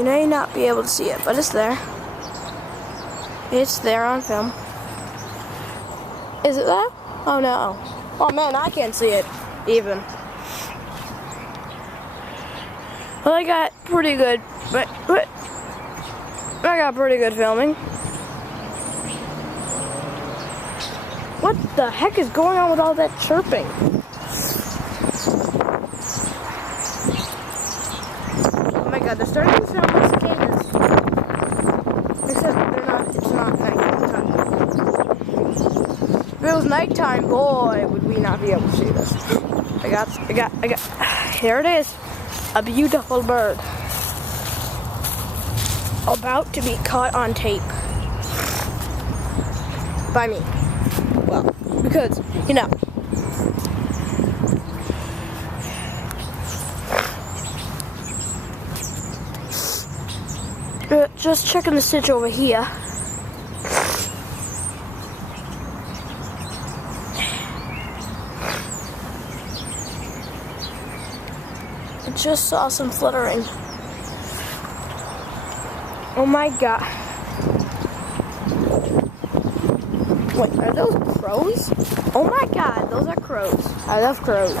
You may not be able to see it, but it's there. It's there on film. Is it there? Oh no. Oh man, I can't see it even. Well, I got pretty good, but I got pretty good filming. What the heck is going on with all that chirping? Oh my god, they're starting to sound like cicadas. Except they're not, it's not nighttime. If it was nighttime, boy, would we not be able to see this. I got, here it is. A beautiful bird. About to be caught on tape. By me. Well, because, you know. Just checking the stitch over here. I just saw some fluttering. Oh my god. Wait, are those crows? Oh my god, those are crows. I love crows.